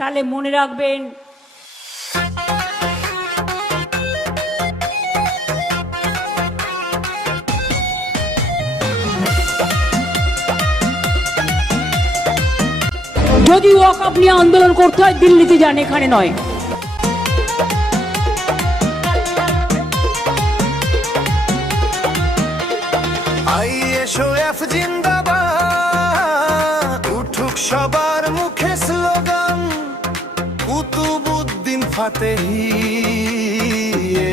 তাহলে মনে রাখবেন যদি ওয়াকআপ নিয়ে আন্দোলন করতে হয় দিল্লিতে যান, এখানে নয়। আইএসওএফ জিন্দাবাদ, উঠুক সবার মুখে স্লোগান, কুতুবুদ্দিন ফাতেহি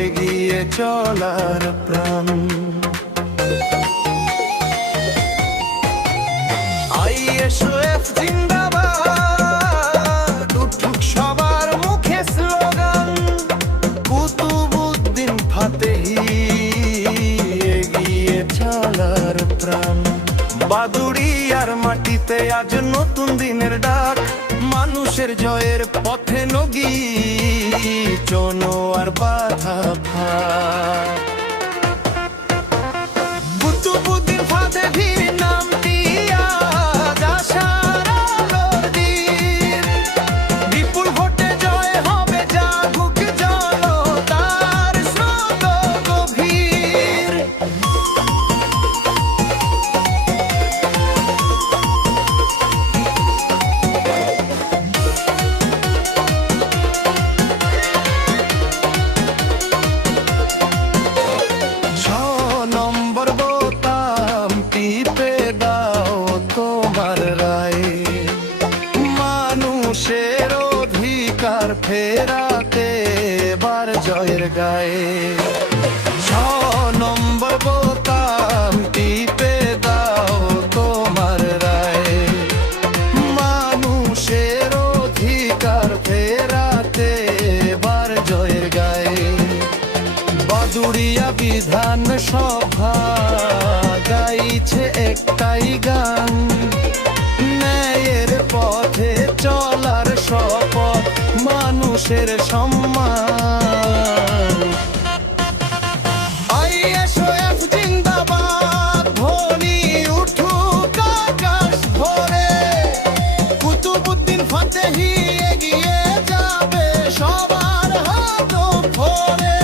এগিয়ে চলার প্রাণ। আইএসওএফ জিন্দাবাদ, উঠুক সবার মুখে স্লোগান, কুতুবুদ্দিন ফাতেহি এগিয়ে চলার প্রাণ। বাদুড়িয়ার মাটিতে আজ নতুন দিনের ডাক, মানুষের জয়ের পথে নগি চনো আর বাধা ভাগ। কুতুবুদ্দিন ফাতেহির নামটি আজ আশার আলোর দিন, বিপুল ভোটে জয় হবে জাগুক জনতার স্রোত গভীর। মানুষের অধিকার ফেরাতে বার জয়ের গায়ে, 6 নম্বর বোতাম টিপে দাও তোমার রায়। মানুষের অধিকার ফেরাতে বার জয়ের গায়ে। বাদুড়িয়া বিধান সভা গাইছে একটাই গান, ন্যায়ের পথে চলার শপথ, মানুষের সম্মান। আইএসওএফ জিন্দাবাদ, ধ্বনি উঠুক আকাশ ভরে, কুতুবুদ্দিন ফাতেহি এগিয়ে যাবে সবার হাত ভরে।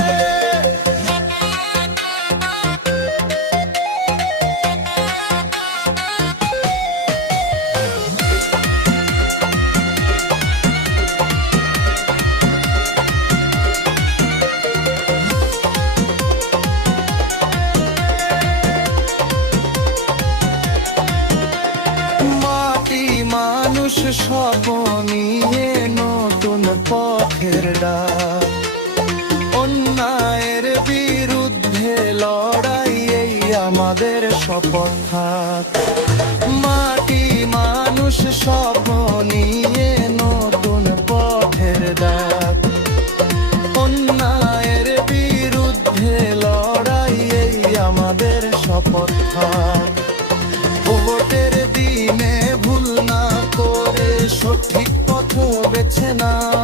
মানুষ স্বপ্ন নিয়ে নতুন পথের ডাক, অন্যায়ের বিরুদ্ধে লড়াই এই আমাদের শপথ থাক। মাটি মানুষ স্বপ্ন নিয়ে নতুন পথের ডাক, অন্যায়ের বিরুদ্ধে লড়াই এই আমাদের শপথ থাক। ভোটের দিনে ভুল না করে সঠিক পথ বেছে নাও,